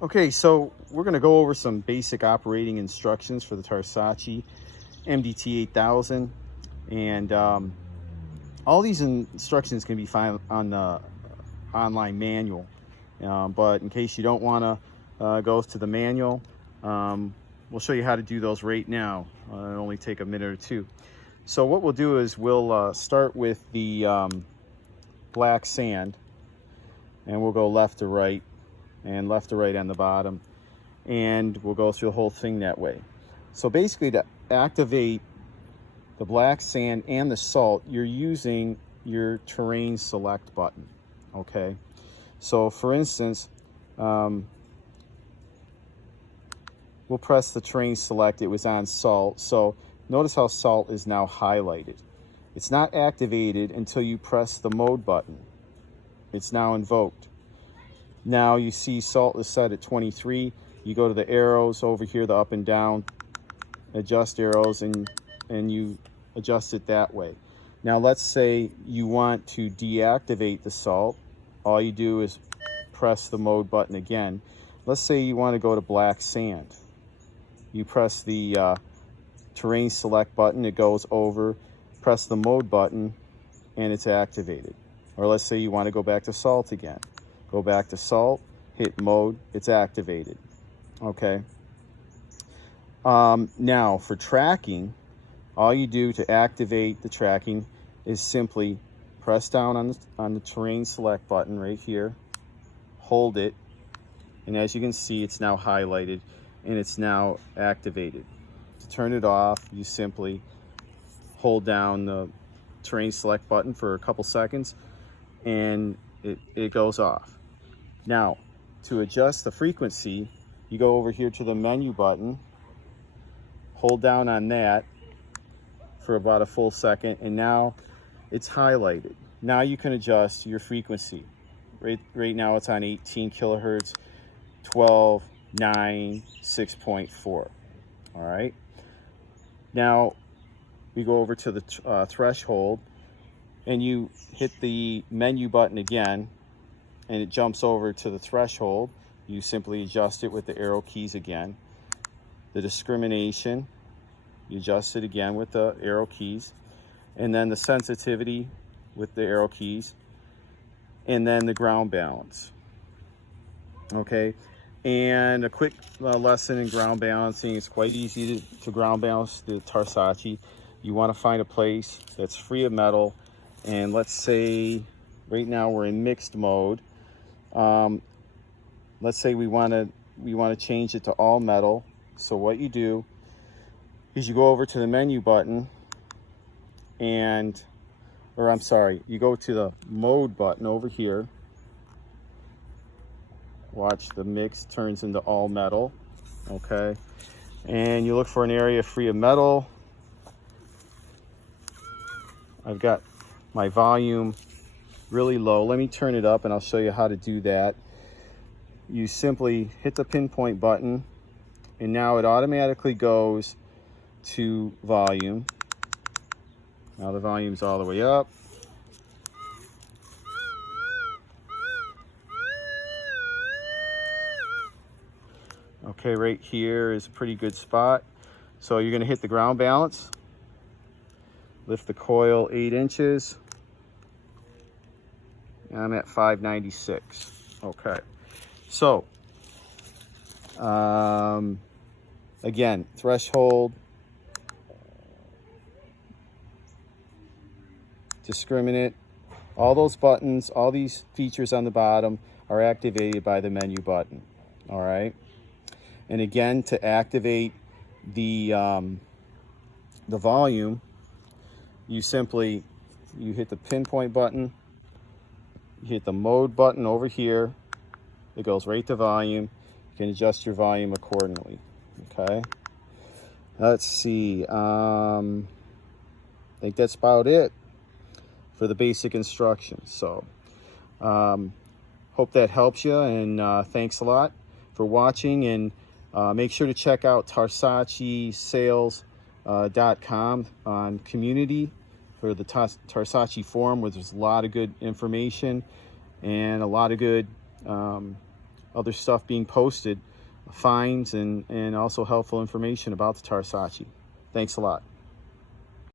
Okay, so we're going to go over some basic operating instructions for the Tarsacci MDT 8000, and all these instructions can be found on the online manual, but in case you don't want to go to the manual, we'll show you how to do those right now. It'll only take a minute or two. So what we'll do is we'll start with the black sand, and we'll go left to right and left to right on the bottom, and we'll go through the whole thing that way. So basically, to activate the black sand and the salt, you're using your terrain select button. Okay, so for instance, we'll press the terrain select. It was on salt, so notice how salt is now highlighted. It's not activated until you press the mode button. It's now invoked. Now you see salt is set at 23. You go to the arrows over here, the up and down, adjust arrows, and you adjust it that way. Now let's say you want to deactivate the salt. All you do is press the mode button again. Let's say you want to go to black sand. You press the terrain select button, it goes over, press the mode button, and it's activated. Or let's say you want to go back to salt again. Go back to salt, hit mode, it's activated. Okay. Now for tracking, all you do to activate the tracking is simply press down on the terrain select button right here, hold it, and as you can see, it's now highlighted and it's now activated. To turn it off, you simply hold down the terrain select button for a couple seconds and it goes off. Now, to adjust the frequency, you go over here to the menu button, hold down on that for about a full second, and now it's highlighted. Now you can adjust your frequency. Right now it's on 18 kilohertz, 12, 9, 6.4. All right. Now we go over to the threshold, and you hit the menu button again, and it jumps over to the threshold. You simply adjust it with the arrow keys again. The discrimination, you adjust it again with the arrow keys, and then the sensitivity with the arrow keys, and then the ground balance. Okay, and a quick lesson in ground balancing. It's quite easy to ground balance the Tarsacci. You want to find a place that's free of metal, and let's say right now we're in mixed mode. Let's say we want to change it to all metal. So what you do is you go over to the menu button, you go to the mode button over here. Watch, the mix turns into all metal. Okay, and you look for an area free of metal. I've got my volume really low. Let me turn it up and I'll show you how to do that. You simply hit the pinpoint button, and now it automatically goes to volume. Now the volume's all the way up. Okay, right here is a pretty good spot. So you're going to hit the ground balance, lift the coil 8 inches. I'm at 596. Okay, so again, threshold, discriminant, all those buttons, all these features on the bottom are activated by the menu button. All right, and again, to activate the volume, you hit the pinpoint button. You hit the mode button over here. It goes right to volume. You can adjust your volume accordingly. Okay. Let's see. I think that's about it for the basic instructions. So, hope that helps you, and thanks a lot for watching. And make sure to check out TarsacciSales.com on community for the Tarsacci forum, where there's a lot of good information and a lot of good other stuff being posted, finds and also helpful information about the Tarsacci. Thanks a lot.